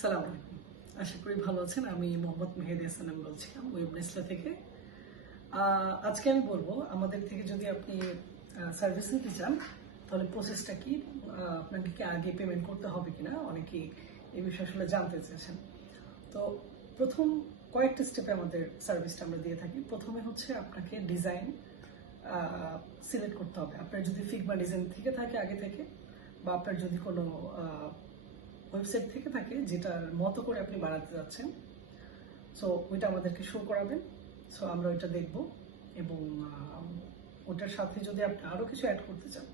সালাম আলাইকুম। আশা করি ভালো আছেন। আমি মোহাম্মদ মেহেদি হাসান বলছিলাম ওয়েব নেসলে থেকে। আজকে আমি বলবো আমাদের থেকে যদি আপনি সার্ভিস নিতে চান তাহলে প্রসেসটা কি, আপনাকে কি আগে পেমেন্ট করতে হবে কিনা, অনেকেই এই বিষয়ে আসলে জানতে চেয়েছেন। তো প্রথম কয়েকটা স্টেপে আমাদের সার্ভিসটা আমরা দিয়ে থাকি। প্রথমে হচ্ছে আপনাকে ডিজাইন সিলেক্ট করতে হবে। আপনার যদি ফিগমা ডিজাইন থেকে থাকে আগে থেকে, বা আপনার যদি কোনো ওয়েবসাইট থেকে থাকে যেটার মতো করে আপনি বানাতে যাচ্ছেন, সো ওইটা আমাদেরকে শো করাবেন। সো আমরা ওইটা দেখব, এবং ওটার সাথে যদি আপনি আরও কিছু অ্যাড করতে চান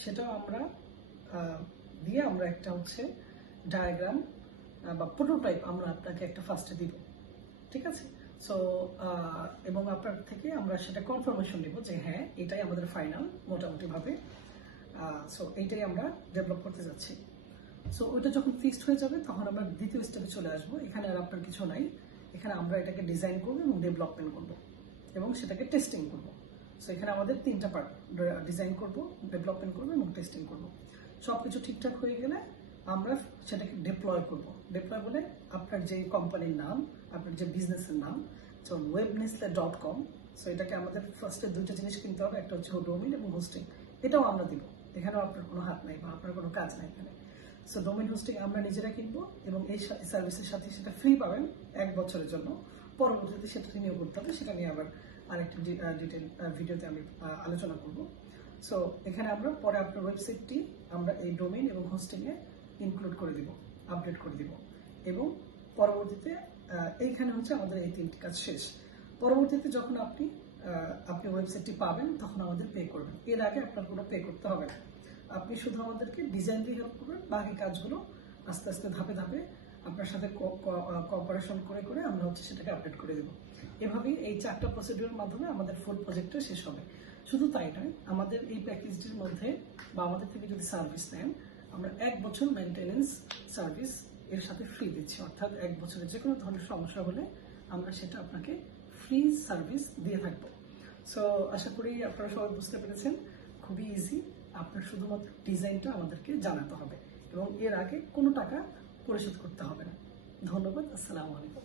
সেটাও আমরা দিয়ে আমরা একটা হচ্ছে ডায়াগ্রাম বা প্রোটোটাইপ আমরা আপনাকে একটা ফার্স্টে দিব, ঠিক আছে? সো এবং আপনার থেকে আমরা সেটা কনফার্মেশন নিব যে হ্যাঁ এটাই আমাদের ফাইনাল মোটামুটিভাবে। সো এইটাই আমরা ডেভেলপ করতে যাচ্ছি। সো ওইটা যখন ফিক্সড হয়ে যাবে তখন আমরা দ্বিতীয় স্টেপে চলে আসবো। এখানে আর আপনার কিছু নাই, এখানে আমরা এটাকে ডিজাইন করবো এবং ডেভেলপমেন্ট করবো এবং সেটাকে টেস্টিং করবো। সো এখানে আমাদের তিনটা পার্ট, ডিজাইন করবো, ডেভেলপমেন্ট করবো এবং টেস্টিং করবো। সব কিছু ঠিকঠাক হয়ে গেলে আমরা সেটাকে ডিপ্লয় করবো। ডিপ্লয় বলে আপনার যে কোম্পানির নাম, আপনার যে বিজনেসের নাম, সো webnestle.com। সো এটাকে আমাদের ফার্স্টে দুইটা জিনিস কিনতে হবে, একটা হচ্ছে ডোমেইন এবং হোস্টিং। এটাও আমরা দিব, এখানেও আপনার কোনো হাত নাই বা আপনার কোনো কাজ নাই এখানে। সো ডোমেইন হোস্টিং আমরা নিজেরা কিনবো এবং এই সার্ভিসের সাথে সেটা ফ্রি পাবেন 1 বছরের জন্য। পরবর্তীতে সেটা রিনিউ করতে হবে, সেটা নিয়ে আবার আরেকটি ডিটেল ভিডিওতে আমি আলোচনা করব। সো এখানে আমরা পরে আপনার ওয়েবসাইটটি আমরা এই ডোমেইন এবং হোস্টিংয়ে ইনক্লুড করে দিব, আপডেট করে দিব, এবং পরবর্তীতে এইখানে হচ্ছে আমাদের এই তিনটি কাজ শেষ। পরবর্তীতে যখন আপনি ওয়েবসাইটটি পাবেন তখন আমাদের পে করবেন। এর আগে আপনার কোনো পে করতে হবে না। আপনি শুধু আমাদেরকে ডিজাইন দিয়ে হেল্প করবেন, বাকি কাজগুলো আস্তে আস্তে ধাপে ধাপে আপনার সাথে কোঅপারেশন করে করে আমরা হচ্ছে সেটাকে আপডেট করে দেবো। এভাবেই এই 4টা প্রসিডিউরের মাধ্যমে আমাদের ফুল প্রজেক্টটা শেষ হবে। শুধু তাই নয়, আমাদের এই প্যাকেজটির মধ্যে বা আমাদের থেকে যদি সার্ভিস নেন, আমরা 1 বছর মেনটেনেন্স সার্ভিস এর সাথে ফ্রি দিচ্ছি। অর্থাৎ 1 বছরের যে কোনো ধরনের সমস্যা হলে আমরা সেটা আপনাকে ফ্রি সার্ভিস দিয়ে থাকবো। সো আশা করি আপনারা সবাই বুঝতে পেরেছেন, খুবই ইজি। আপনার শুধুমাত্র ডিজাইনটা আমাদেরকে জানাতে হবে এবং এর আগে কোনো টাকা পরিশোধ করতে হবে না। ধন্যবাদ। আসসালামু আলাইকুম।